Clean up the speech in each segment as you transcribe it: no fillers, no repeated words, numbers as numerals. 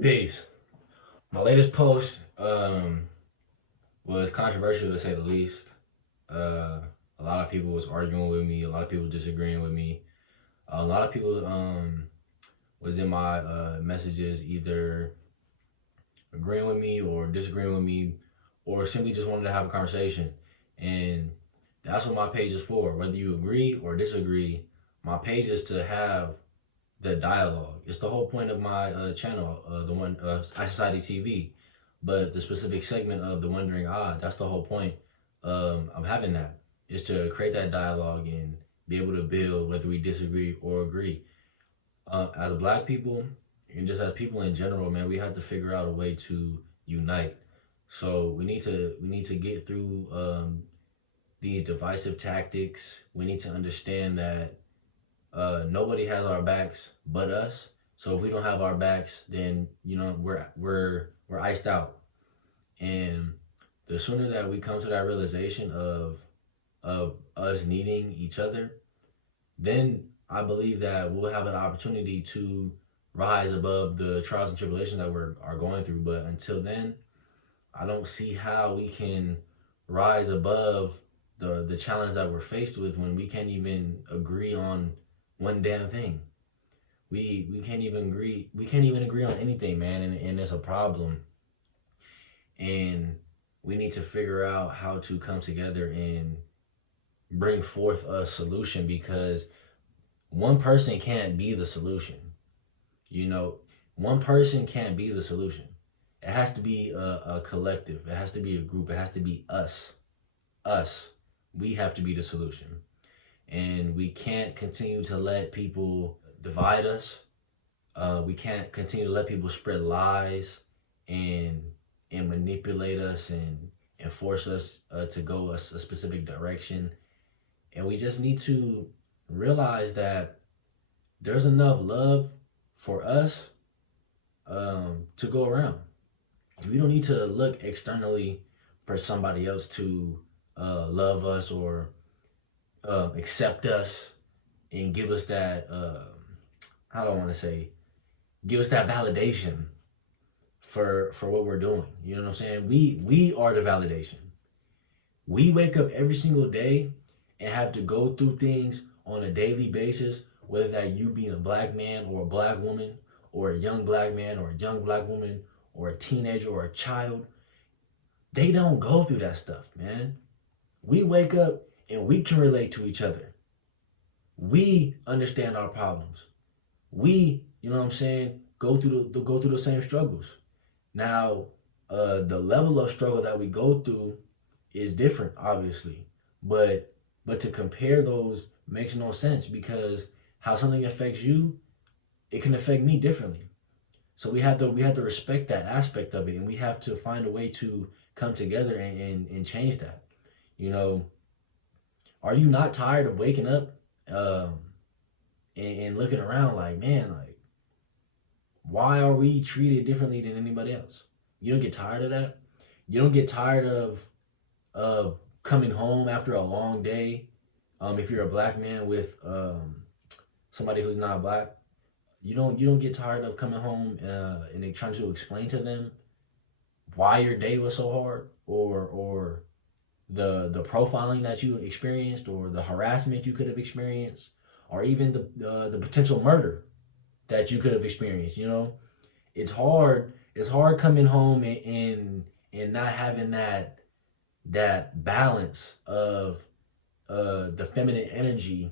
Peace. My latest post was controversial to say the least. Uh, a lot of people was arguing with me. A lot of people disagreeing with me. A lot of people was in my messages either agreeing with me or disagreeing with me, or simply just wanted to have a conversation. And that's what my page is for. Whether you agree or disagree, my page is to have the dialogue. It's the whole point of my channel, the one iSociety TV. But the specific segment of the Wondering Odd, that's the whole point of having that, is to create that dialogue and be able to build whether we disagree or agree. As Black people and just as people in general, man, we have to figure out a way to unite. So we need to get through these divisive tactics. We need to understand that nobody has our backs but us. So if we don't have our backs, then we're iced out. And the sooner that we come to that realization of us needing each other, then I believe that we'll have an opportunity to rise above the trials and tribulations that are going through. But until then, I don't see how we can rise above the challenge that we're faced with when we can't even agree on one damn thing. We can't even agree on anything, man, and it's a problem. And we need to figure out how to come together and bring forth a solution, because one person can't be the solution. You know, one person can't be the solution. It has to be a collective. It has to be a group. It has to be us. Us. We have to be the solution. And we can't continue to let people divide us. We can't continue to let people spread lies and manipulate us and force us to go a specific direction. And we just need to realize that there's enough love for us to go around. We don't need to look externally for somebody else to love us or accept us and give us that I don't want to say give us that validation for what we're doing. You know what I'm saying? We are the validation. We wake up every single day and have to go through things on a daily basis, whether that you being a Black man or a Black woman, or a young Black man or a young Black woman, or a teenager or a child. They don't go through that stuff, man. We wake up and we can relate to each other. We understand our problems. We, you know what I'm saying, go through the same struggles. Now, the level of struggle that we go through is different, obviously, but to compare those makes no sense, because how something affects you, it can affect me differently. So we have to respect that aspect of it, and we have to find a way to come together and change that. You know, are you not tired of waking up um, and looking around like, man, like, why are we treated differently than anybody else? You don't get tired of that. You don't get tired of coming home after a long day. If you're a Black man with somebody who's not Black, you don't get tired of coming home and they trying to explain to them why your day was so hard, or the profiling that you experienced, or the harassment you could have experienced, or even the potential murder that you could have experienced. You know, it's hard coming home and not having that balance of the feminine energy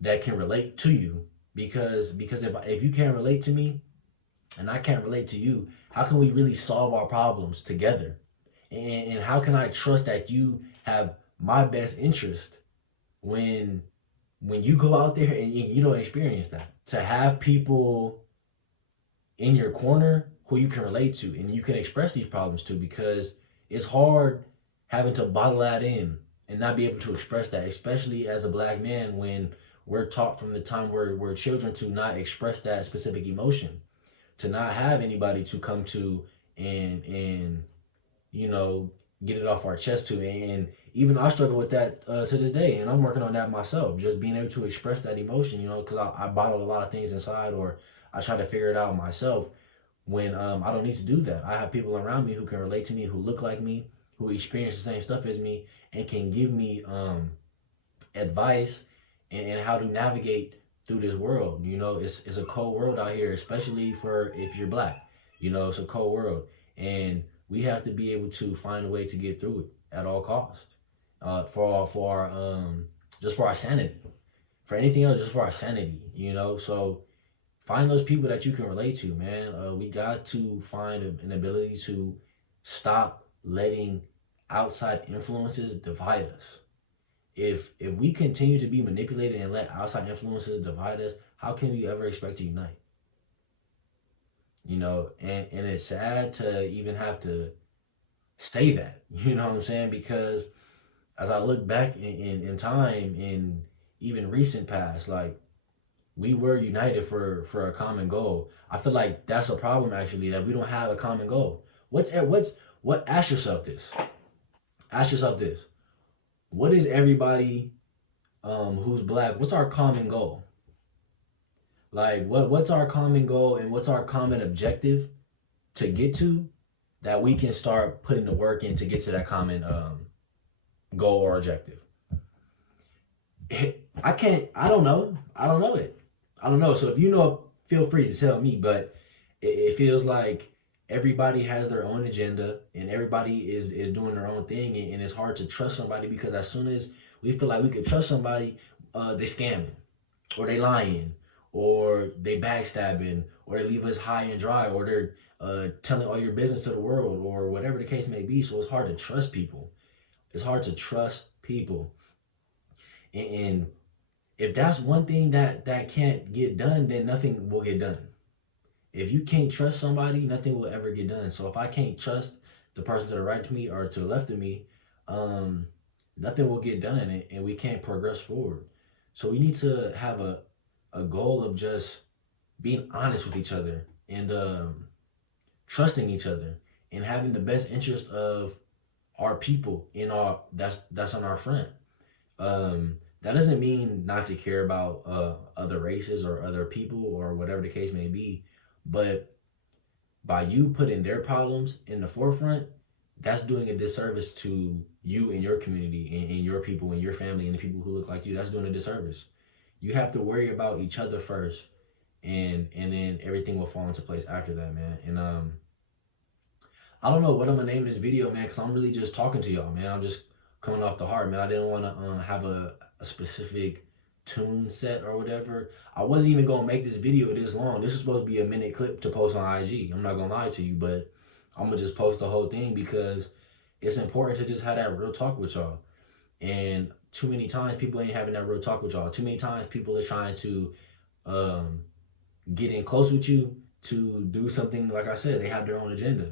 that can relate to you, because if you can't relate to me and I can't relate to you, how can we really solve our problems together? And how can I trust that you have my best interest when you go out there and you don't experience that? To have people in your corner who you can relate to and you can express these problems to, because it's hard having to bottle that in and not be able to express that, especially as a Black man, when we're taught from the time we're children to not express that specific emotion, to not have anybody to come to and you know, get it off our chest to. And even I struggle with that to this day, and I'm working on that myself, just being able to express that emotion, you know, because I bottle a lot of things inside, or I try to figure it out myself. when I don't need to do that. I have people around me who can relate to me, who look like me, who experience the same stuff as me, and can give me advice and how to navigate through this world. You know, it's a cold world out here, especially for if you're black. You know, it's a cold world, and we have to be able to find a way to get through it at all costs. Just for our sanity. For anything else, just for our sanity. You know, so find those people that you can relate to, man. We got to find an ability to stop letting outside influences divide us. If we continue to be manipulated and let outside influences divide us, how can we ever expect to unite? You know, and it's sad to even have to say that. You know what I'm saying? Because as I look back in time, in even recent past, like we were united for a common goal. I feel like that's a problem actually, that we don't have a common goal. What ask yourself this. Ask yourself this. What is everybody who's black, what's our common goal? Like what's our common goal and what's our common objective to get to, that we can start putting the work in to get to that common goal or objective. I don't know. I don't know it. I don't know. So if you know, feel free to tell me, but it feels like everybody has their own agenda and everybody is doing their own thing, and it's hard to trust somebody because as soon as we feel like we could trust somebody, they scamming or they lying or they backstabbing or they leave us high and dry or they're telling all your business to the world or whatever the case may be. So it's hard to trust people. It's hard to trust people. And if that's one thing that can't get done, then nothing will get done. If you can't trust somebody, nothing will ever get done. So if I can't trust the person to the right of me or to the left of me, nothing will get done, and we can't progress forward. So we need to have a goal of just being honest with each other and trusting each other and having the best interest of our people in our that's on our front. That doesn't mean not to care about other races or other people or whatever the case may be, but by you putting their problems in the forefront, that's doing a disservice to you and your community and your people and your family and the people who look like you. That's doing a disservice. You have to worry about each other first, and then everything will fall into place after that, man. And I don't know what I'm gonna name this video, man, because I'm really just talking to y'all, man. I'm just coming off the heart, man. I didn't want to have a specific tune set or whatever. I wasn't even gonna make this video this long. This is supposed to be a minute clip to post on IG. I'm not gonna lie to you, but I'm gonna just post the whole thing because it's important to just have that real talk with y'all. And too many times people ain't having that real talk with y'all. Too many times people are trying to get in close with you to do something. Like I said, they have their own agenda.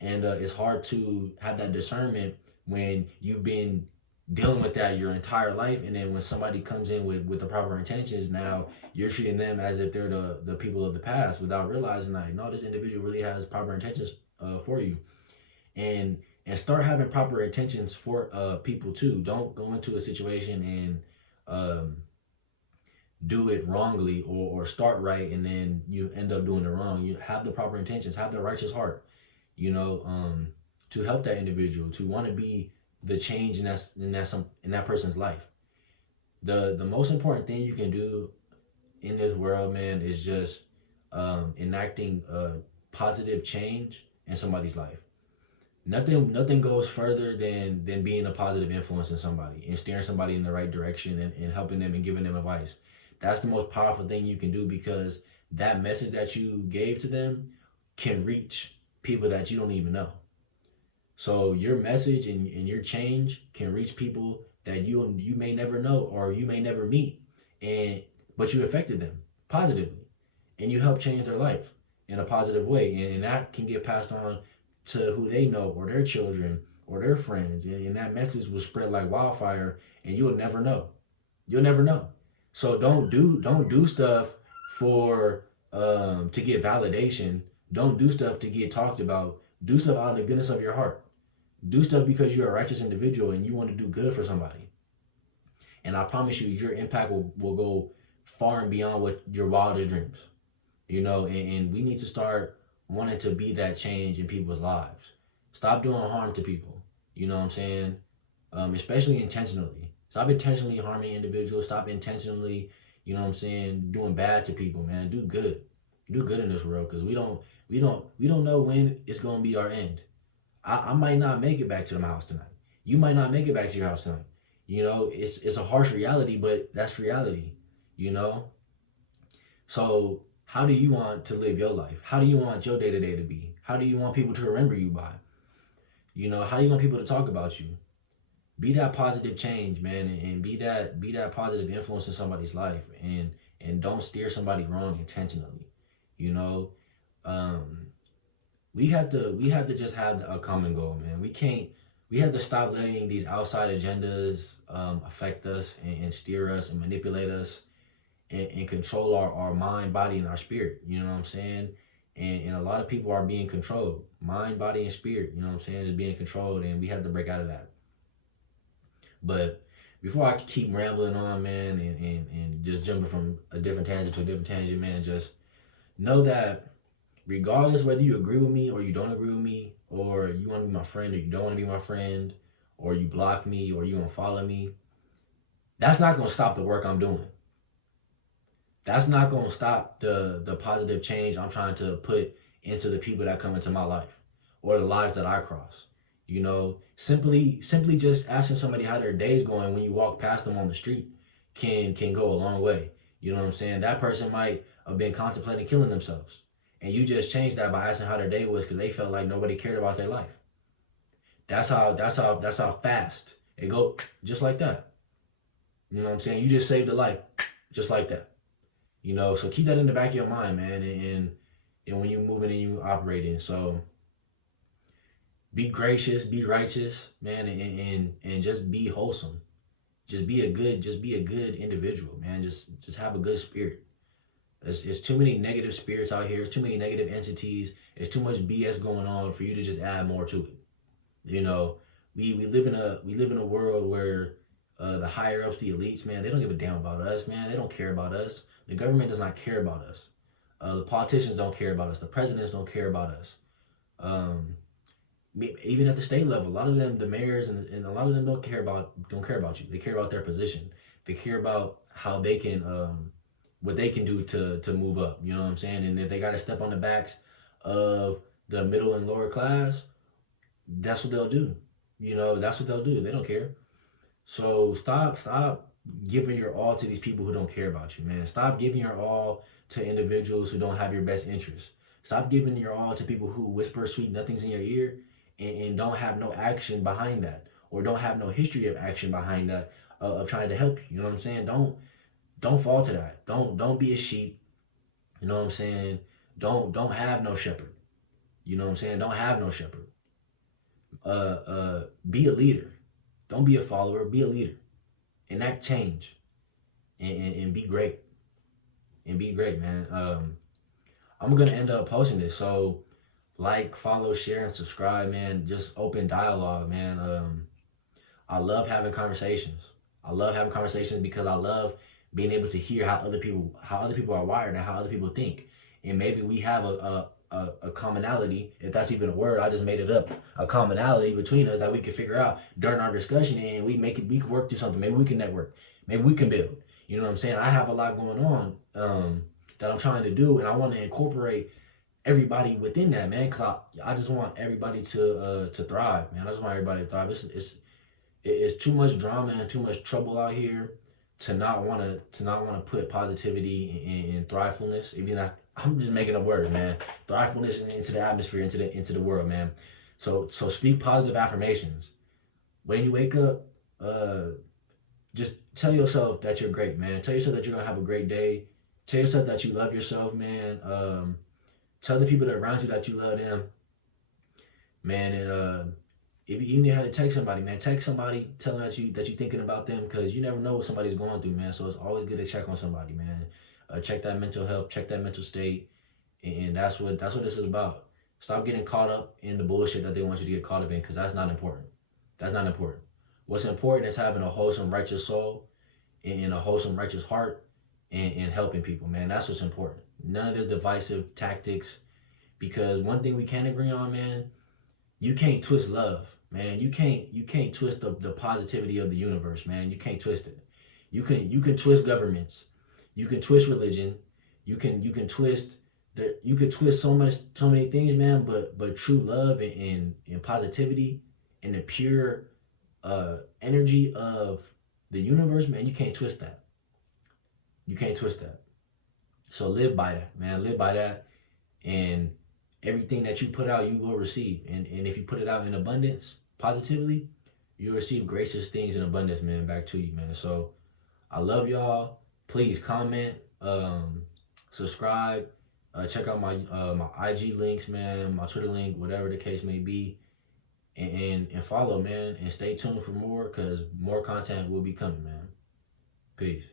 And it's hard to have that discernment when you've been dealing with that your entire life, and then when somebody comes in with the proper intentions, now you're treating them as if they're the people of the past without realizing that no, this individual really has proper intentions for you. And start having proper intentions for people too. Don't go into a situation and do it wrongly, or start right and then you end up doing it wrong. You have the proper intentions, have the righteous heart, you know, to help that individual, to want to be the change in that person's life. The most important thing you can do in this world, man, is just enacting positive change in somebody's life. Nothing goes further than being a positive influence in somebody and steering somebody in the right direction and helping them and giving them advice. That's the most powerful thing you can do, because that message that you gave to them can reach people that you don't even know. So your message and your change can reach people that you may never know or you may never meet, but you affected them positively and you helped change their life in a positive way, and that can get passed on to who they know or their children or their friends, and that message will spread like wildfire, and you'll never know. You'll never know. So don't do stuff for to get validation. Don't do stuff to get talked about. Do stuff out of the goodness of your heart. Do stuff because you're a righteous individual and you want to do good for somebody. And I promise you, your impact will go far and beyond what your wildest dreams. You know, and we need to start wanting to be that change in people's lives. Stop doing harm to people. You know what I'm saying? Especially intentionally. Stop intentionally harming individuals. Stop intentionally, you know what I'm saying, doing bad to people, man. Do good. Do good in this world, because we don't know when it's gonna be our end. I might not make it back to my house tonight. You might not make it back to your house tonight. You know, it's a harsh reality, but that's reality. You know, so how do you want to live your life? How do you want your day to day to be? How do you want people to remember you by? You know, how do you want people to talk about you? Be that positive change, man, and be that positive influence in somebody's life, and don't steer somebody wrong intentionally. You know, um, we have to just have a common goal, man. We have to stop letting these outside agendas affect us, and steer us and manipulate us, and control our mind, body, and our spirit. You know what I'm saying? And a lot of people are being controlled. Mind, body, and spirit, you know what I'm saying, is being controlled, and we have to break out of that. But before I keep rambling on, man, and just jumping from a different tangent to a different tangent, man, just know that regardless whether you agree with me or you don't agree with me, or you want to be my friend or you don't want to be my friend, or you block me or you don't follow me, that's not going to stop the work I'm doing. That's not going to stop the positive change I'm trying to put into the people that come into my life, or the lives that I cross. You know, simply just asking somebody how their day's going when you walk past them on the street can go a long way. You know what I'm saying? That person might have been contemplating killing themselves, and you just changed that by asking how their day was, because they felt like nobody cared about their life. That's how fast it go, just like that. You know what I'm saying? You just saved a life, just like that. You know, so keep that in the back of your mind, man, and when you're moving and you operating. So be gracious, be righteous, man, and just be wholesome. Just be a good individual, man. Just have a good spirit. It's too many negative spirits out here. It's too many negative entities. It's too much BS going on for you to just add more to it. You know, we live in a world where the higher ups, the elites, man, they don't give a damn about us, man. They don't care about us. The government does not care about us. The politicians don't care about us. The presidents don't care about us. Um, Even at the state level, a lot of them, the mayors, and a lot of them don't care about you. They care about their position. They care about how they can what they can do to move up. You know what I'm saying? And if they got to step on the backs of the middle and lower class, that's what they'll do. You know, that's what they'll do. They don't care. So stop giving your all to these people who don't care about you, man. Stop giving your all to individuals who don't have your best interests. Stop giving your all to people who whisper sweet nothings in your ear, and don't have no action behind that, or don't have no history of action behind that, of trying to help you. You know what I'm saying? Don't fall to that. Don't be a sheep. You know what I'm saying? Don't have no shepherd. You know what I'm saying? Don't have no shepherd. Be a leader. Don't be a follower. Be a leader. Enact change, and be great. And be great, man. I'm gonna end up posting this. So like, follow, share, and subscribe, man. Just open dialogue, man. I love having conversations. I love having conversations because I love being able to hear how other people are wired and how other people think. And maybe we have a commonality, if that's even a word. I just made it up. A commonality between us that we can figure out during our discussion, and we can work through something. Maybe we can network. Maybe we can build. You know what I'm saying? I have a lot going on that I'm trying to do, and I want to incorporate everybody within that, man. Cause I just want everybody to thrive, man. I just want everybody to thrive. It's too much drama and too much trouble out here to not want to put positivity and thrivefulness. Even I'm just making up words, man. Thrivefulness into the atmosphere, into the world, man. So speak positive affirmations. When you wake up, just tell yourself that you're great, man. Tell yourself that you're gonna have a great day. Tell yourself that you love yourself, man. Tell the people that are around you that you love them, man. And if you even have to text somebody, man, text somebody, tell them that you thinking about them, because you never know what somebody's going through, man. So it's always good to check on somebody, man. Check that mental health, check that mental state, and that's what this is about. Stop getting caught up in the bullshit that they want you to get caught up in, because that's not important. That's not important. What's important is having a wholesome, righteous soul, and a wholesome, righteous heart, and helping people, man. That's what's important. None of this divisive tactics, Because one thing we can agree on, man, you can't twist love, man. You can't twist the positivity of the universe, man. You can't twist it. You can twist governments. You can twist religion. You can twist you could twist so many things, man, but true love and positivity and the pure energy of the universe, man, you can't twist that. You can't twist that. So live by that, man. Live by that, and everything that you put out, you will receive. And if you put it out in abundance, positively, you'll receive gracious things in abundance, man, back to you, man. So I love y'all. Please comment, subscribe, check out my IG links, man, my Twitter link, whatever the case may be, and follow, man, and stay tuned for more because more content will be coming, man. Peace.